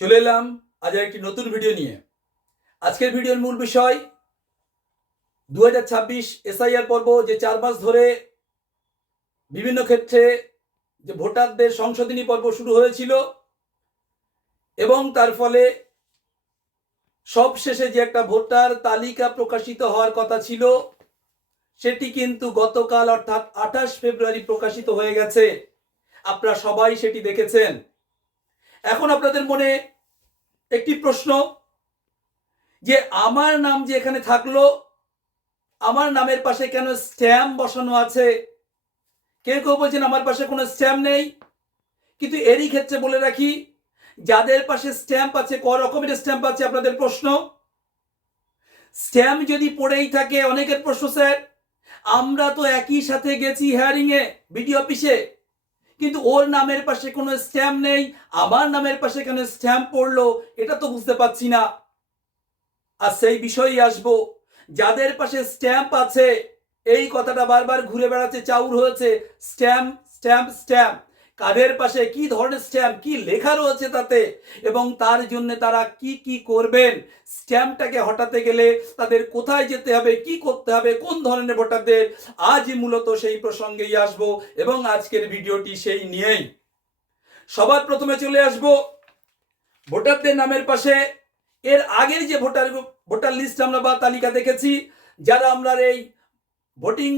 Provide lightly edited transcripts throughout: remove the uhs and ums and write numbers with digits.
চলে এলাম আজ একটি নতুন ভিডিও নিয়ে। আজকের ভিডিওর মূল বিষয় 2026 এসআইআর পর্ব, যে 4 মাস ধরে বিভিন্ন ক্ষেত্রে যে ভোটারদের সংশোধনী পর্ব শুরু হয়েছিল এবং তার ফলে সবশেষে যে একটা ভোটার তালিকা প্রকাশিত হওয়ার কথা ছিল সেটি কিন্তু গতকাল অর্থাৎ 28 ফেব্রুয়ারি প্রকাশিত হয়ে গেছে। আপনারা সবাই সেটি দেখেছেন। এখন আপনাদের মনে একটি প্রশ্ন, যে আমার নাম যে এখানে থাকলো, আমার নামের পাশে কেন স্ট্যাম্প বসানো আছে? কেউ কেউ বলছেন আমার পাশে কোনো স্ট্যাম্প নেই, কিন্তু এরই ক্ষেত্রে বলে রাখি, যাদের পাশে স্ট্যাম্প আছে, ক রকমের স্ট্যাম্প আছে আপনাদের প্রশ্ন। স্ট্যাম্প যদি পড়েই থাকে, অনেকের প্রশ্ন, স্যার আমরা তো একই সাথে গেছি হিয়ারিং এ বিডিও অফিসে, কিন্তু ওর নামের পাশে কোনো স্ট্যাম্প নেই, আমার নামের পাশে কেন স্ট্যাম্প পড়লো, এটা তো বুঝতে পারছি না। আর সেই বিষয়েই আসবো। যাদের পাশে স্ট্যাম্প আছে, এই কথাটা বারবার ঘুরে বেড়াচ্ছে, চাউর হয়েছে, স্ট্যাম্প স্ট্যাম্প স্ট্যাম্প। কাদের পাশে কি ধরনের স্ট্যাম্প, কি লেখা রয়েছে তাতে, এবং তার জন্য তারা কি কি করবেন, স্ট্যাম্পটাকে হটাতে গেলে তাদের কোথায় যেতে হবে, কি করতে হবে, কোন ধরনের ভোটারদের, আজ মূলত সেই প্রসঙ্গেই আসবো এবং আজকের ভিডিওটি সেই নিয়েই। সবার প্রথমে চলে আসবো ভোটারদের নামের পাশে এর আগের যে ভোটার লিস্ট আমরা বা তালিকা দেখেছি, যারা আমরা এই ভোটিং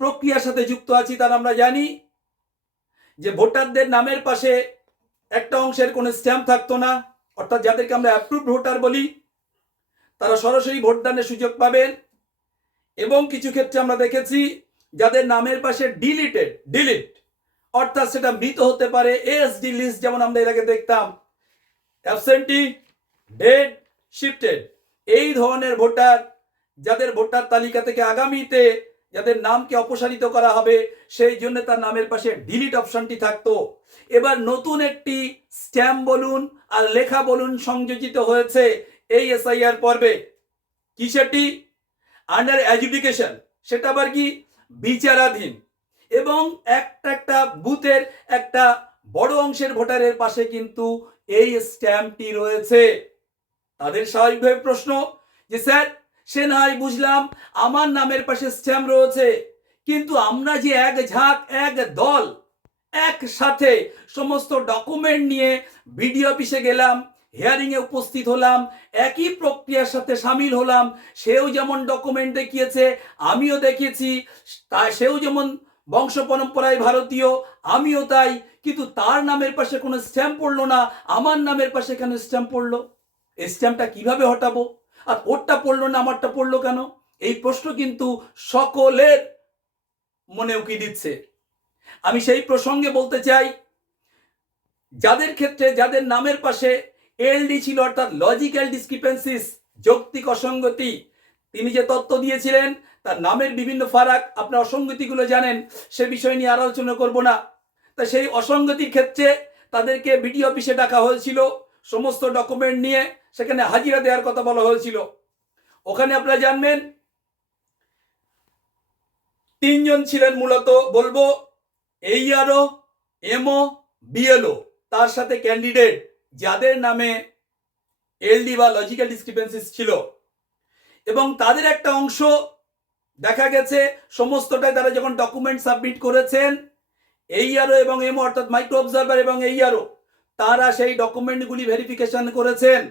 প্রক্রিয়ার সাথে যুক্ত আছি, তারা আমরা জানি যে ভোটারদের নামের পাশে একটা অংশের কোনো স্ট্যাম্প থাকতো না, অর্থাৎ যাদেরকে আমরা অ্যাপ্রুভড ভোটার বলি, তারা সরাসরি ভোটদানের সুযোগ পাবেন। এবং কিছু ক্ষেত্রে আমরা দেখেছি যাদের নামের পাশে ডিলিট, অর্থাৎ সেটা মৃত হতে পারে, এএসডি লিস্ট যেমন আমরা এর আগে দেখতাম, অ্যাবসেন্টি, ডেড, শিফটেড, এই ধরনের ভোটার, যাদের ভোটার তালিকা থেকে আগামীতে যাদের নামকে অপসারিত করা হবে, সেই জন্য তার নামের পাশে ডিলিট অপশনটি থাকতো। এবার নতুন একটি স্ট্যাম্প বলুন আর লেখা বলুন সংযোজিত হয়েছে এই এসআইআর পর্বে। কি সেটি? আন্ডার অ্যাডজুডিকেশন, সেটা আবার কি? বিচারাধীন। এবং একটা বুথের একটা বড় অংশের ভোটারের পাশে কিন্তু এই স্ট্যাম্পটি রয়েছে। তাদের স্বাভাবিকভাবে প্রশ্ন, যে স্যার সে না হয় বুঝলাম আমার নামের পাশে স্ট্যাম্প রয়েছে, কিন্তু আমরা যে এক ঝাঁক এক দল একসাথে সমস্ত ডকুমেন্ট নিয়ে বিডিও অফিসে গেলাম, হিয়ারিং এ উপস্থিত হলাম, একই প্রক্রিয়ার সাথে সামিল হলাম, সেও যেমন ডকুমেন্ট দেখিয়েছে আমিও দেখিয়েছি, সেও যেমন বংশ পরম্পরায় ভারতীয় আমিও তাই, কিন্তু তার নামের পাশে কোনো স্ট্যাম্প পড়লো না, আমার নামের পাশে কেন স্ট্যাম্প পড়লো? এই স্ট্যাম্পটা কিভাবে হটাবো? আর ওরটা পড়লো না আমারটা পড়লো কেন? এই প্রশ্ন কিন্তু সকলের মনে উকি দিচ্ছে। আমি সেই প্রসঙ্গে বলতে চাই, যাদের ক্ষেত্রে যাদের নামের পাশে এলডি ছিল, অর্থাৎ লজিক্যাল ডিসক্রিপেন্সিস, যৌক্তিক অসঙ্গতি, তিনি যে তত্ত্ব দিয়েছিলেন তার নামের বিভিন্ন ফারাক, আপনার অসঙ্গতিগুলো জানেন, সে বিষয় নিয়ে আর আলোচনা করব না। তা সেই অসঙ্গতির ক্ষেত্রে তাদেরকে বিডিও অফিসে ডাকা হয়েছিল, সমস্ত ডকুমেন্ট নিয়ে সেখানে হাজিরা দেওয়ার কথা বলা হয়েছিল। ওখানে আপনারা জানবেন তিনজন ছিলেন মূলত, বলবো এইআরও, এমও, বিএলও, তার সাথে ক্যান্ডিডেট যাদের নামে এলডি বা লজিক্যাল ডিসক্রিপেন্সিস ছিল। এবং তাদের একটা অংশ দেখা গেছে সমস্তটাই তারা যখন ডকুমেন্ট সাবমিট করেছেন, এইআরও এবং এমও অর্থাৎ মাইক্রো অবজারভার এবং এইআরও, তারা সেই ডকুমেন্টগুলি ভেরিফিকেশন করেছেন।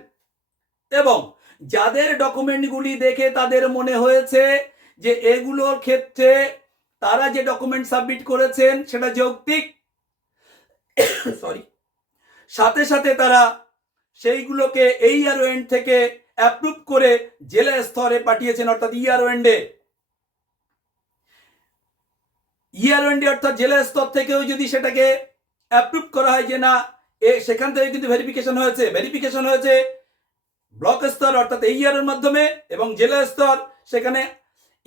এবং যাদের ডকুমেন্টগুলি দেখে তাদের মনে হয়েছে যে এগুলোর ক্ষেত্রে তারা যে ডকুমেন্ট সাবমিট করেছেন সেটা যৌক্তিক, সাথে সাথে তারা সেইগুলোকে এইআরও এন্ড থেকে অ্যাপ্রুভ করে জেলা স্তরে পাঠিয়েছেন, অর্থাৎ ইআরও এন্ডে অর্থাৎ জেলা স্তর থেকেও যদি সেটাকে অ্যাপ্রুভ করা হয় যে না, সেখান থেকে কিন্তু ভেরিফিকেশন হয়েছে ব্লক স্তর অর্থাৎ এইআরওর মাধ্যমে, এবং জেলা স্তর সেখানে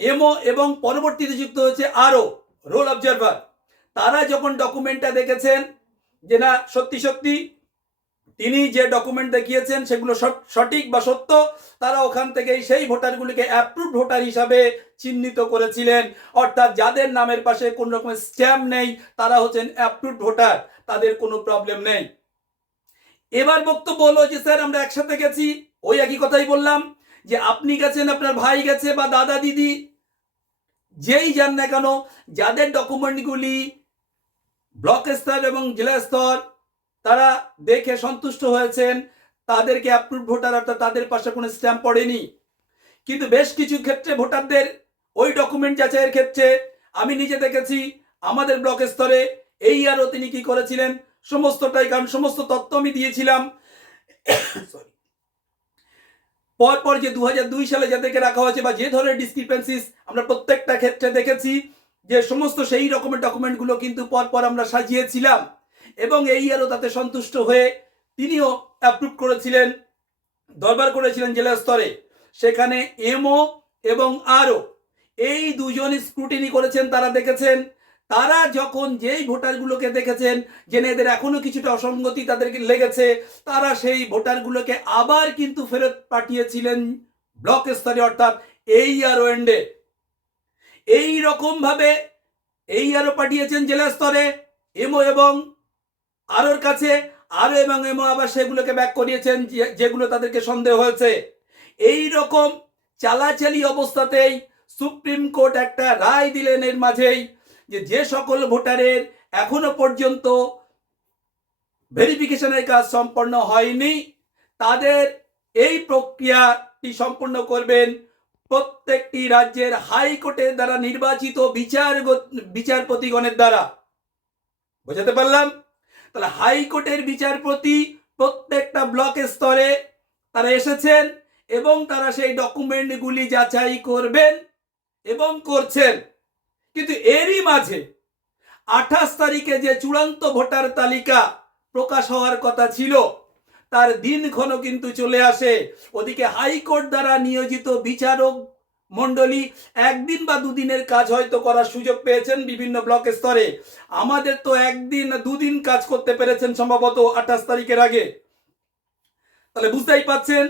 এমও, এবং পরবর্তীতে যুক্ত হয়েছে আরও রোল অবজারভার। তারা যখন ডকুমেন্টটা দেখেছেন যে না সত্যি তিনি যে ডকুমেন্ট দেখিয়েছেন সেগুলো সঠিক বা সত্য, তারা ওখান থেকে সেই ভোটারগুলিকে অ্যাপ্রুভড ভোটার হিসাবে চিহ্নিত করেছিলেন। অর্থাৎ যাদের নামের পাশে কোনো রকমের স্ট্যাম্প নেই তারা হচ্ছেন অ্যাপ্রুভড ভোটার, তাদের কোনো প্রবলেম নেই। এবার বক্তব্য হলো যে স্যার আমরা একসাথে গেছি, ওই একই কথাই বললাম যে আপনি গেছেন, আপনার ভাই গেছে বা দাদা দিদি যেই যান না কেন, যাদের ডকুমেন্টগুলি ব্লক স্তর এবং জেলা স্তর তারা দেখে সন্তুষ্ট হয়েছেন, তাদেরকে অ্যাপ্রুভ ভোটার, অর্থাৎ তাদের পাশে কোনো স্ট্যাম্প পড়েনি। কিন্তু বেশ কিছু ক্ষেত্রে ভোটারদের ওই ডকুমেন্ট যাচাইয়ের ক্ষেত্রে আমি নিজে দেখেছি আমাদের ব্লক স্তরে এই আরও তিনি কি করেছিলেন সমস্তটাই, কারণ সমস্ত তথ্য আমি দিয়েছিলাম পরপর যে 2002 সালে যাদেরকে রাখা হয়েছে বা যে ধরনের ডিসক্রিপেন্সিস আমরা প্রত্যেকটা ক্ষেত্রে দেখেছি, যে সমস্ত সেই রকমের ডকুমেন্টগুলো কিন্তু পরপর আমরা সাজিয়েছিলাম এবং এই আরও তাতে সন্তুষ্ট হয়ে তিনিও অ্যাপ্রুভ করেছিলেন, দরবার করেছিলেন জেলা স্তরে। সেখানে এমও এবং আরও এই দুজন স্ক্রুটিনি করেছেন, তারা দেখেছেন, তারা যখন যেই ভোটারগুলোকে দেখেছেন যে এদের এখনো কিছুটা অসঙ্গতি তাদেরকে লেগেছে, তারা সেই ভোটারগুলোকে আবার কিন্তু ফেরত পাঠিয়েছিলেন ব্লক স্তরে, অর্থাৎ এই আরও এন্ডে। এই রকম ভাবে এই আরও পাঠিয়েছেন জেলা স্তরে এমও এবং আরোর কাছে, আরও এবং এমও আবার সেগুলোকে ব্যাক করিয়েছেন যেগুলো তাদেরকে সন্দেহ হয়েছে। এই রকম চালাচালি অবস্থাতেই সুপ্রিম কোর্ট একটা রায় দিলেন এর মাঝেই, যে সকল ভোটারের এখনো পর্যন্ত ভেরিফিকেশনের কাজ সম্পন্ন হয়নি তাদের এই প্রক্রিয়াটি সম্পন্ন করবেন প্রত্যেকটি রাজ্যের হাইকোর্টের দ্বারা নির্বাচিত বিচারপতিগণের দ্বারা। বুঝাতে পারলাম? তাহলে হাইকোর্টের বিচারপতি প্রত্যেকটা ব্লক স্তরে তারা এসেছেন এবং তারা সেই ডকুমেন্টগুলি যাচাই করবেন এবং করছেন। কিন্তু এরই মাঝে 28 তারিখে যে চূড়ান্ত ভোটার তালিকা প্রকাশ হওয়ার কথা ছিল তার দিনক্ষণ কিন্তু চলে আসে। ওদিকে হাইকোর্ট দ্বারা নিয়োজিত বিচারক মন্ডলী একদিন বা দুদিনের কাজ হয়তো করার সুযোগ পেয়েছেন বিভিন্ন ব্লক স্তরে। আমাদের তো একদিন দুদিন কাজ করতে পেরেছেন সম্ভবত 28 তারিখের আগে। তাহলে বুঝতেই পাচ্ছেন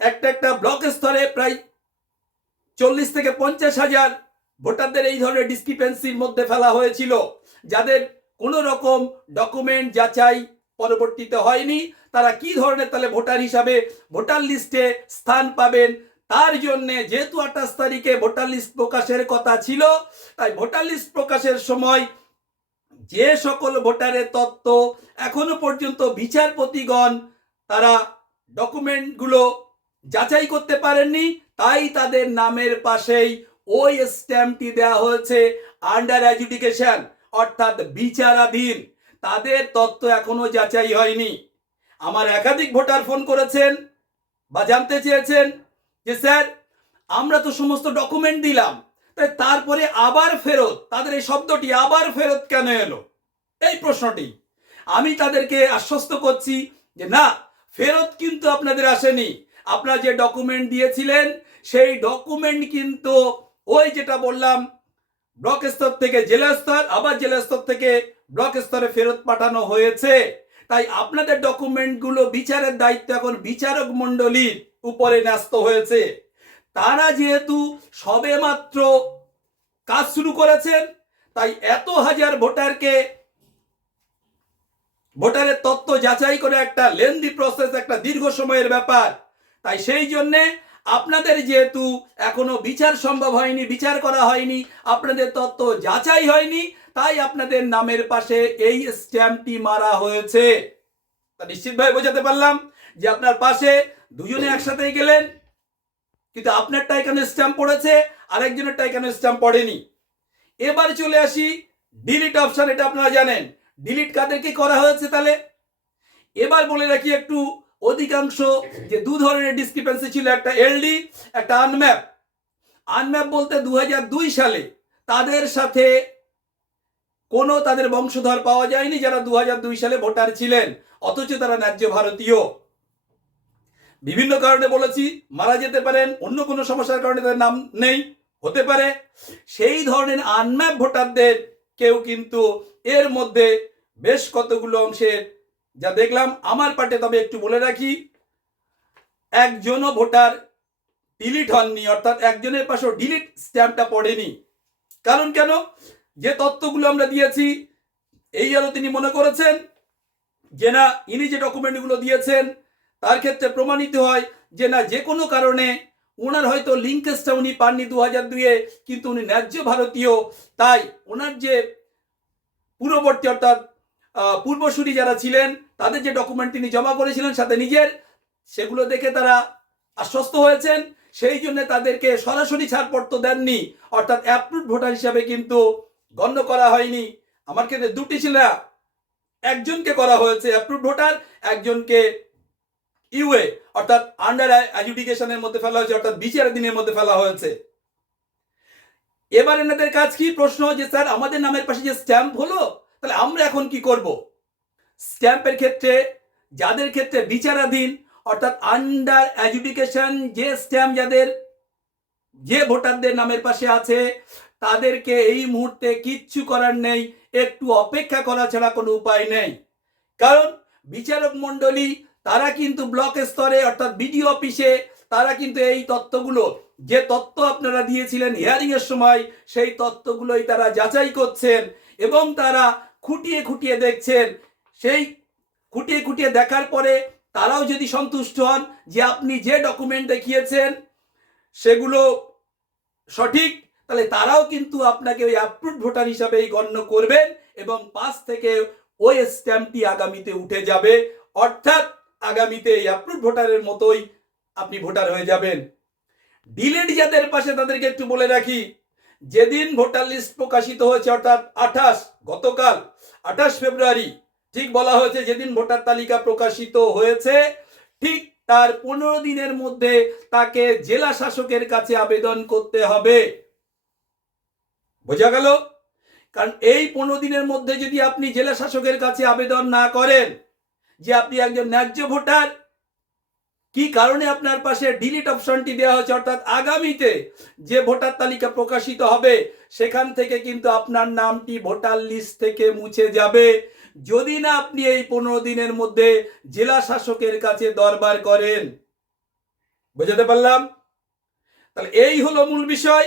একটা ব্লক স্তরে প্রায় 40 থেকে 50 হাজার ভোটারদের এই ধরনের ডিসক্রিপেন্সির মধ্যে ফেলা হয়েছিল, যাদের কোনো রকম ডকুমেন্ট যাচাই পরবর্তীতে হয়নি। তারা কি ধরনের তাহলে ভোটার হিসাবে ভোটার লিস্টে স্থান পাবেন, তার জন্য যেহেতু 28 তারিখে ভোটার লিস্ট প্রকাশের কথা ছিল, তাই ভোটার লিস্ট প্রকাশের সময় যে সকল ভোটারের তথ্য এখনো পর্যন্ত বিচারপতিগণ তারা ডকুমেন্টগুলো যাচাই করতে পারেননি, তাই তাদের নামের পাশেই ওই স্ট্যাম্পটি দেওয়া হয়েছে আন্ডার অ্যাডজুডিকেশন, অর্থাৎ বিচারাধীন। তাদের তথ্য এখনো যাচাই হয়নি। আমার একাধিক ভোটার ফোন করেছেন বা জানতে চেয়েছেন যে স্যার আমরা তো সমস্ত ডকুমেন্ট দিলাম, তাই তারপরে আবার ফেরত, তাদের এই শব্দটি আবার ফেরত কেন এলো, এই প্রশ্নটি আমি তাদেরকে আশ্বস্ত করছি যে না, ফেরত কিন্তু আপনাদের আসেনি। আপনারা যে ডকুমেন্ট দিয়েছিলেন সেই ডকুমেন্ট কিন্তু ওই যেটা বললাম ব্লক স্তর থেকে জেলা স্তর, আবার জেলা স্তর থেকে ব্লক স্তরে ফেরত পাঠানো হয়েছে। তাই আপনাদের ডকুমেন্টগুলো বিচারের দায়িত্ব এখন বিচারক মন্ডলীর উপরে ন্যস্ত হয়েছে। তারা যেহেতু সবে মাত্র কাজ শুরু করেছেন, তাই এত হাজার ভোটারের তথ্য যাচাই করে একটা লেন্দি প্রসেস, একটা দীর্ঘ সময়ের ব্যাপার। তাই সেই জন্যে আপনাদের যেহেতু এখনো বিচার সম্ভব হয়নি, বিচার করা হয়নি, আপনাদের তথ্য যাচাই হয়নি, তাই আপনাদের নামের পাশে এই স্ট্যাম্পটি মারা হয়েছে। তা নিশ্চিতভাবে বোঝাতে পারলাম যে আপনার পাশে দুজনে একসাথেই গেলেন, কিন্তু আপনারটা এখানে স্ট্যাম্প পড়েছে, আরেকজনেরটা এখানে স্ট্যাম্প পড়েনি। এবার চলে আসি ডিলিট অপশন। এটা আপনারা জানেন ডিলিট কাদেরকে করা হয়েছে। তাহলে এবার বলে রাখি একটু, অধিকাংশ যে দু ধরনের ডিসক্রিপেন্সি ছিল, একটা এলডি, একটা আনম্যাপ। আনম্যাপ বলতে 2002 সালে তাদের সাথে কোনো তাদের বংশধর পাওয়া যায়নি যারা 2002 সালে ভোটার ছিলেন, অথচ তারা ন্যায্য ভারতীয়। বিভিন্ন কারণে বলেছি, মারা যেতে পারেন, অন্য কোনো সমস্যার কারণে তাদের নাম নেই, হতে পারে। সেই ধরনের আনম্যাপ ভোটারদের কেউ কিন্তু এর মধ্যে বেশ কতগুলো অংশের যা দেখলাম আমার পার্টে। তবে একটু বলে রাখি, একজনও ভোটার ডিলিট হননি, অর্থাৎ একজনের পাশেও ডিলিট স্ট্যাম্পটা পড়েনি। কারণ কেন? যে তথ্যগুলো আমরা দিয়েছি এই আরও তিনি মনে করেছেন যে না ইনি যে ডকুমেন্টগুলো দিয়েছেন তার ক্ষেত্রে প্রমাণিত হয় যে না যে কোনো কারণে ওনার হয়তো লিঙ্কেজটা উনি পাননি 2002-এ, কিন্তু উনি ন্যায্য ভারতীয়, তাই ওনার যে পূর্ববর্তী অর্থাৎ পূর্বসূরি যারা ছিলেন তাদের যে ডকুমেন্ট তিনি জমা করেছিলেন সাথে নিজের, সেগুলো দেখে তারা আশ্বস্ত হয়েছেন, সেই জন্য তাদেরকে সরাসরি ছাড়পত্র দেননি, অর্থাৎ অ্যাপ্রুভ ভোটার হিসাবে কিন্তু গণ্য করা হয়নি। আমার ক্ষেত্রে দুটি ছিল না, একজনকে করা হয়েছে অ্যাপ্রুভ ভোটার, একজনকে ইউএ অর্থাৎ আন্ডার অ্যাডজুডিকেশনের মধ্যে ফেলা হয়েছে, অর্থাৎ বিচারাধীনের মধ্যে ফেলা হয়েছে। এবার এনাদের কাজ কি? প্রশ্ন যে স্যার আমাদের নামের পাশে যে স্ট্যাম্প হলো, তাহলে আমরা এখন কি করব? স্ট্যাম্পের ক্ষেত্রে যাদের ক্ষেত্রে বিচারাধীন অর্থাৎ আন্ডার অ্যাডজুডিকেশন যে স্ট্যাম্প যাদের যে ভোটারদের নামের পাশে আছে তাদেরকে এই মুহূর্তে কিচ্ছু করার নেই, একটু অপেক্ষা করা ছাড়া কোনো উপায় নেই। কারণ বিচারক মণ্ডলী তারা কিন্তু ব্লক স্তরে অর্থাৎ বিডিও অফিসে তারা কিন্তু এই তথ্যগুলো, যে তথ্য আপনারা দিয়েছিলেন হিয়ারিং এর সময়, সেই তথ্যগুলোই তারা যাচাই করছেন এবং তারা খুঁটিয়ে খুঁটিয়ে দেখছেন। সেই খুঁটিয়ে খুঁটিয়ে দেখার পরে তারাও যদি সন্তুষ্ট হন যে আপনি যে ডকুমেন্ট দেখিয়েছেন সেগুলো সঠিক, তাহলে তারাও কিন্তু আপনাকে ওই অ্যাপ্রুভ ভোটার হিসাবেই গণ্য করবেন এবং পাশ থেকে ওই স্ট্যাম্পটি আগামীতে উঠে যাবে, অর্থাৎ আগামীতে এই অ্যাপ্রুভ ভোটারের মতোই আপনি ভোটার হয়ে যাবেন। ডিলিট যাদের পাশে তাদেরকে একটু বলে রাখি, যেদিন ভোটার লিস্ট প্রকাশিত হয়েছে অর্থাৎ গতকাল 28 ফেব্রুয়ারি, ঠিক বলা হয়েছে যেদিন ভোটার তালিকা প্রকাশিত হয়েছে ঠিক তার 15 দিনের মধ্যে তাকে জেলা শাসকের কাছে আবেদন করতে হবে। বোঝা গেল? কারণ এই 15 দিনের মধ্যে যদি আপনি জেলা শাসকের কাছে আবেদন না করেন যে আপনি একজন ন্যায্য ভোটার, কি কারণে আপনার পাশে ডিলিট অপশনটি দেওয়া হয়েছে, অর্থাৎ আগামীতে যে ভোটার তালিকা প্রকাশিত হবে সেখান থেকে কিন্তু আপনার নামটি ভোটার লিস্ট থেকে মুছে যাবে যদি না আপনি এই 15 দিনের মধ্যে জেলা শাসকের কাছে দরবার করেন। বুঝতে পারলাম? তাহলে এই হলো মূল বিষয়।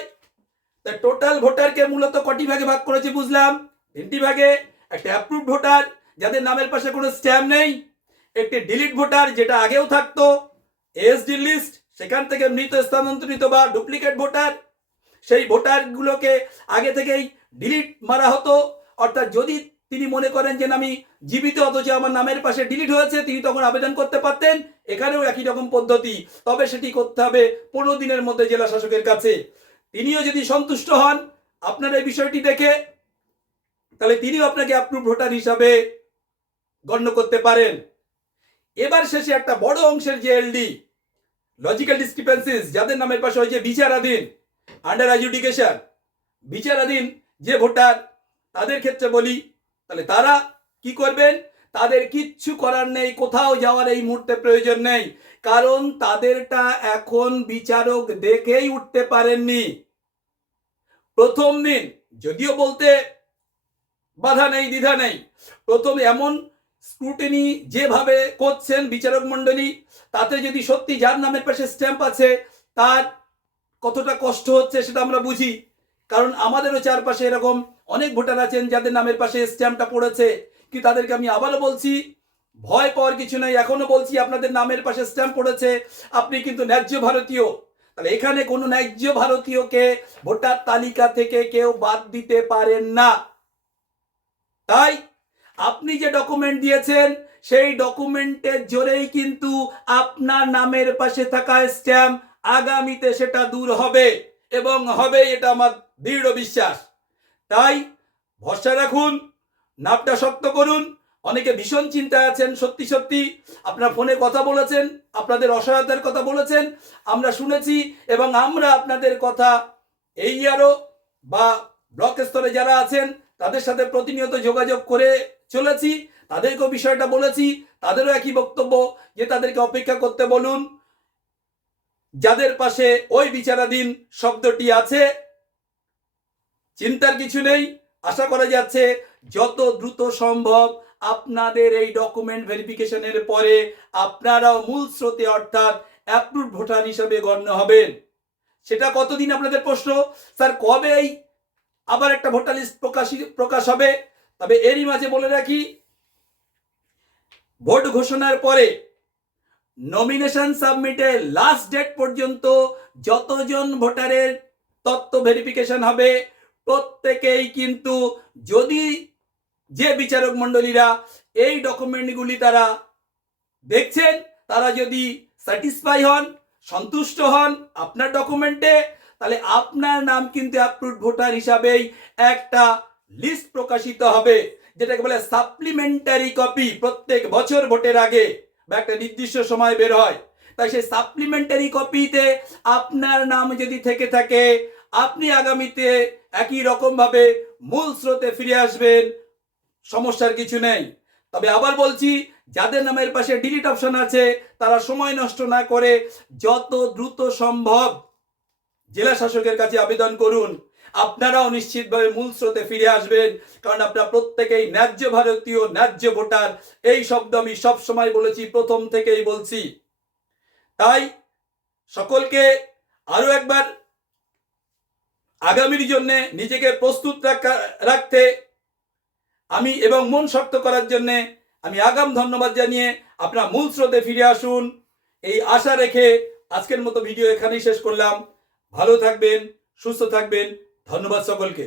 তা টোটাল ভোটারকে মূলত কটি ভাগে ভাগ করেছে বুঝলাম? 3টি ভাগে। একটা অ্যাপ্রুভ ভোটার যাদের নামের পাশে কোনো স্ট্যাম্প নেই, একটি ডিলিট ভোটার যেটা আগেও থাকতো এসডি লিস্ট, সেখান থেকে মৃত স্থানান্তরিত বা ডুপ্লিকেট ভোটার, সেই ভোটারগুলোকে আগে থেকেই ডিলিট মারা হতো, অর্থাৎ যদি তিনি মনে করেন যে আমি জীবিত অথচ আমার নামের পাশে ডিলিট হয়েছে তিনি তখন আবেদন করতে পারতেন। এখানেও একই রকম পদ্ধতি, তবে সেটি করতে হবে 15 দিনের মধ্যে জেলা শাসকের কাছে। তিনিও যদি সন্তুষ্ট হন আপনার এই বিষয়টি দেখে, তাহলে তিনিও আপনাকে অ্যাপ্রুভ ভোটার হিসাবে গণ্য করতে পারেন। এবার শেষে একটা বড় অংশের যে এলডি লজিক্যাল ডিসক্রিপেন্সিস যাদের নামের পাশে হয়েছে বিচারাধীন আন্ডার অ্যাডজুডিকেশন, বিচারাধীন যে ভোটার তাদের ক্ষেত্রে বলি, তাহলে তারা কি করবেন? তাদের কিচ্ছু করার নেই, কোথাও যাওয়ার এই মুহূর্তে প্রয়োজন নেই, কারণ তাদেরটা এখন বিচারক দেখেই উঠতে পারেননি। প্রথম দিন যদিও বলতে বাধা নেই, দ্বিধা নেই, প্রথম এমন স্ক্রুটিনি যেভাবে করছেন বিচারক মণ্ডলী, তাতে যদি সত্যি যার নামের পাশে স্ট্যাম্প আছে তার কতটা কষ্ট হচ্ছে সেটা আমরা বুঝি, কারণ আমাদেরও চারপাশে এরকম অনেক ভোটার আছেন যাদের নামের পাশে স্ট্যাম্পটা পড়েছে। কি তাদেরকে আমি আবারও বলছি, ভয় পাওয়ার কিছু নেই, এখনো বলছি আপনাদের নামের পাশে স্ট্যাম্প পড়েছে, আপনি কিন্তু ন্যায্য ভারতীয়। তাহলে এখানে কোনো ন্যায্য ভারতীয়কে ভোটার তালিকা থেকে কেউ বাদ দিতে পারেন না। তাই আপনি যে ডকুমেন্ট দিয়েছেন সেই ডকুমেন্টের জোরেই কিন্তু আপনার নামের পাশে থাকা স্ট্যাম্প আগামীতে সেটা দূর হবে এবং হবে, এটা আমার দৃঢ় বিশ্বাস। তাই ভরসা রাখুন, নামটা শক্ত করুন। অনেকে ভীষণ চিন্তায় আছেন, সত্যি সত্যি আপনারা ফোনে কথা বলেছেন, আপনাদের অসহায়তার কথা বলেছেন, আমরা শুনেছি এবং আমরা আপনাদের কথা এই আরও বা ব্লক স্তরে যারা আছেন তাদের সাথে প্রতিনিয়ত যোগাযোগ করে চলেছি, তাদেরকেও বিষয়টা বলেছি, তাদেরও একই বক্তব্য যে তাদেরকে অপেক্ষা করতে বলুন। যাদের পাশে ওই বিচারাধীন শব্দটি আছে চিন্তার কিছু নেই, আশা করা যাচ্ছে যত দ্রুত সম্ভব আপনাদের এই ডকুমেন্ট ভেরিফিকেশনের পরে আপনারাও মূল স্রোতে অর্থাৎ অ্যাপ্রুভ ভোটার হিসেবে গণ্য হবেন। সেটা কতদিন আপনাদের প্রশ্ন, স্যার কবে আবার একটা ভোটার লিস্ট প্রকাশ হবে? তবে এরই মাঝে বলে রাখি ভোট ঘোষণার পরে নমিনেশন সাবমিটের লাস্ট ডেট পর্যন্ত যতজন ভোটারের তথ্য ভেরিফিকেশন হবে প্রত্যেকেই কিন্তু, যদি যে বিচারক মণ্ডলীরা এই ডকুমেন্টগুলি তারা দেখছেন, তারা যদি স্যাটিসফাই হন, সন্তুষ্ট হন আপনার ডকুমেন্টে, তাহলে আপনার নাম কিন্তু অ্যাপ্রুভড ভোটার হিসাবেই একটা লিস্ট প্রকাশিত হবে, যেটাকে বলে সাপ্লিমেন্টারি কপি। প্রত্যেক বছর ভোটের আগে বা একটা নির্দিষ্ট সময় বের হয়, তাই সেই সাপ্লিমেন্টারি কপিতে আপনার নাম যদি থেকে থাকে, আপনি আগামীতে একই রকম ভাবে মূল স্রোতে ফিরে আসবেন, সমস্যার কিছু নেই। তবে আবার বলছি, যাদের নামের পাশে ডিলিট অপশন আছে তারা সময় নষ্ট না করে যত দ্রুত সম্ভব জেলা শাসকের কাছে আবেদন করুন। আপনারাও নিশ্চিতভাবে মূল স্রোতে ফিরে আসবেন, কারণ আপনারা প্রত্যেকেই ন্যায্য ভারতীয়, ন্যায্য ভোটার। এই শব্দ আমি সব সময় বলেছি, প্রথম থেকেই বলছি। তাই সকলকে আরো একবার আগামীর জন্য নিজেকে প্রস্তুত রাখতে আমি এবং মন শক্ত করার জন্য আমি আগাম ধন্যবাদ জানিয়ে আপনারা মূল স্রোতে ফিরে আসুন, এই আশা রেখে আজকের মতো ভিডিও এখানেই শেষ করলাম। ভালো থাকবেন, সুস্থ থাকবেন। ধন্যবাদ সকলকে।